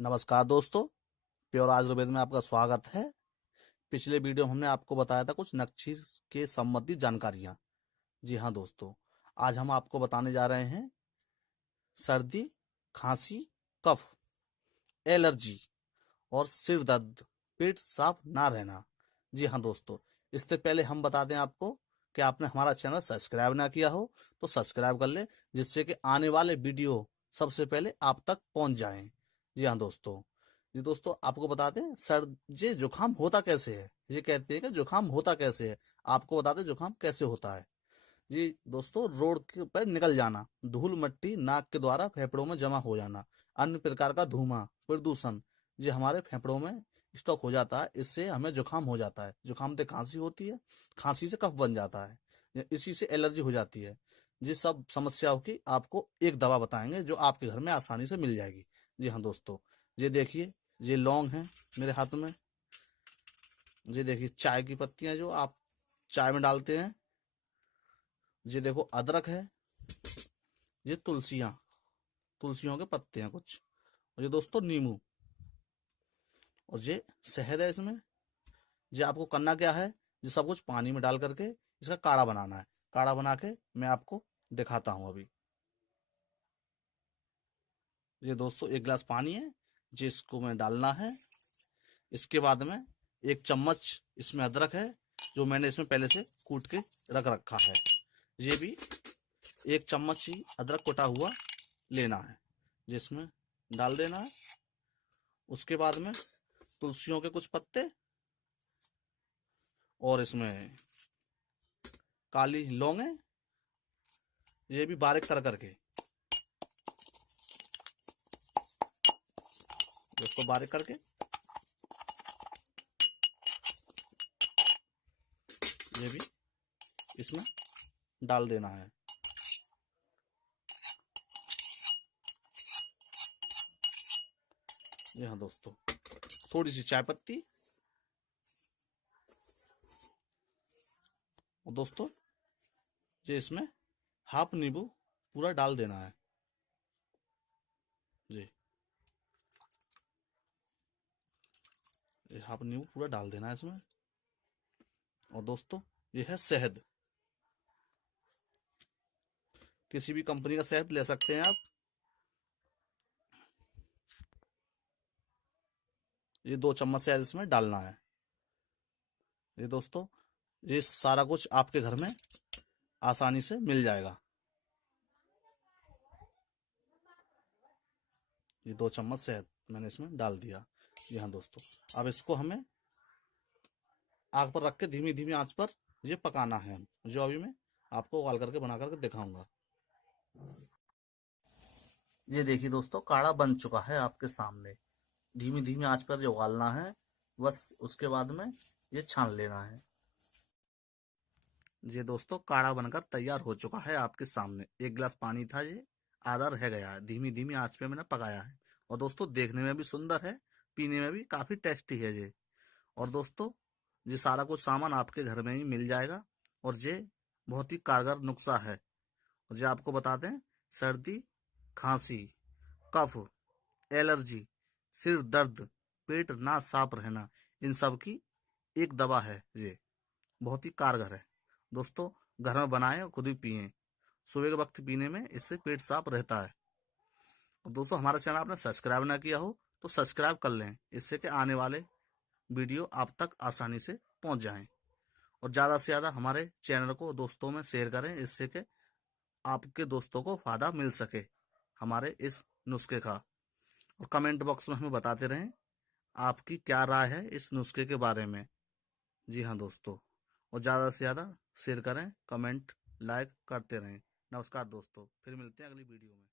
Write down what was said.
नमस्कार दोस्तों, प्योर आयुर्वेद में आपका स्वागत है। पिछले वीडियो में हमने आपको बताया था कुछ नक्शी के संबंधी जानकारियां। जी हाँ दोस्तों, आज हम आपको बताने जा रहे हैं सर्दी, खांसी, कफ, एलर्जी और सिर दर्द, पेट साफ ना रहना। जी हाँ दोस्तों, इससे पहले हम बता दें आपको कि आपने हमारा चैनल सब्सक्राइब ना किया हो तो सब्सक्राइब कर लें, जिससे कि आने वाले वीडियो सबसे पहले आप तक पहुंच जाएं। जी हाँ दोस्तों, जी दोस्तों, आपको बता दें सर्दी जुकाम होता कैसे है। ये कहते हैं कि जुकाम होता कैसे है, आपको बता दें जुकाम कैसे होता है। जी दोस्तों, रोड के पर निकल जाना, धूल मिट्टी नाक के द्वारा फेफड़ों में जमा हो जाना, अन्य प्रकार का धुआं, प्रदूषण, ये हमारे फेफड़ों में स्टॉक हो जाता है, इससे हमें जुकाम हो जाता है। जुकाम से खांसी होती है, खांसी से कफ बन जाता है, इसी से एलर्जी हो जाती है। जिस सब समस्याओं की आपको एक दवा बताएंगे जो आपके घर में आसानी से मिल जाएगी। जी हाँ दोस्तों, ये देखिए, ये लौंग है मेरे हाथ में। ये देखिए चाय की पत्तियां जो आप चाय में डालते हैं। ये देखो अदरक है। ये तुलसियां, तुलसियों के पत्ते हैं कुछ। और ये दोस्तों नींबू, और ये शहद है इसमें। ये आपको करना क्या है, ये सब कुछ पानी में डाल करके इसका काढ़ा बनाना है। काढ़ा बना के मैं आपको दिखाता हूँ अभी। ये दोस्तों एक गिलास पानी है, जिसको मैं डालना है। इसके बाद में एक चम्मच इसमें अदरक है, जो मैंने इसमें पहले से कूट के रख रखा है। ये भी एक चम्मच ही अदरक कुटा हुआ लेना है, जिसमें डाल देना है। उसके बाद में तुलसियों के कुछ पत्ते, और इसमें काली लौंगे, ये भी बारीक कर करके इसको बारीक करके ये भी इसमें डाल देना है। ये हाँ दोस्तों, थोड़ी सी चाय पत्ती, और दोस्तों ये इसमें हाफ नींबू पूरा डाल देना है। जी, ये हाफ नींबू पूरा डाल देना है इसमें। और दोस्तों ये है शहद, किसी भी कंपनी का शहद ले सकते हैं आप। ये 2 चम्मच शहद इसमें डालना है। ये दोस्तों, ये सारा कुछ आपके घर में आसानी से मिल जाएगा। ये 2 चम्मच शहद मैंने इसमें डाल दिया। जी हाँ दोस्तों, अब इसको हमें आग पर रख के धीमी धीमी आंच पर ये पकाना है, जो अभी मैं आपको उबाल करके बना करके दिखाऊंगा। ये देखिए दोस्तों, काढ़ा बन चुका है आपके सामने। धीमी धीमी आंच पर जो उबालना है, बस उसके बाद में ये छान लेना है। ये दोस्तों काढ़ा बनकर तैयार हो चुका है आपके सामने। एक गिलास पानी था, ये आधा रह गया है। धीमी धीमी आंच पे मैंने पकाया है, और दोस्तों देखने में भी सुंदर है, पीने में भी काफी टेस्टी है ये। और दोस्तों ये सारा कुछ सामान आपके घर में ही मिल जाएगा, और ये बहुत ही कारगर नुस्खा है। और ये आपको बता दें, सर्दी, खांसी, कफ, एलर्जी, सिर दर्द, पेट ना साफ रहना, इन सब की एक दवा है। ये बहुत ही कारगर है दोस्तों। घर में बनाएं और खुद ही पिएं। सुबह के वक्त पीने में इससे पेट साफ रहता है। और दोस्तों हमारा चैनल आपने सब्सक्राइब ना किया हो तो सब्सक्राइब कर लें, इससे कि आने वाले वीडियो आप तक आसानी से पहुंच जाएं। और ज़्यादा से ज़्यादा हमारे चैनल को दोस्तों में शेयर करें, इससे कि आपके दोस्तों को फायदा मिल सके हमारे इस नुस्खे का। और कमेंट बॉक्स में हमें बताते रहें आपकी क्या राय है इस नुस्खे के बारे में। जी हाँ दोस्तों, और ज़्यादा से ज़्यादा शेयर करें, कमेंट लाइक करते रहें। नमस्कार दोस्तों, फिर मिलते हैं अगली वीडियो में।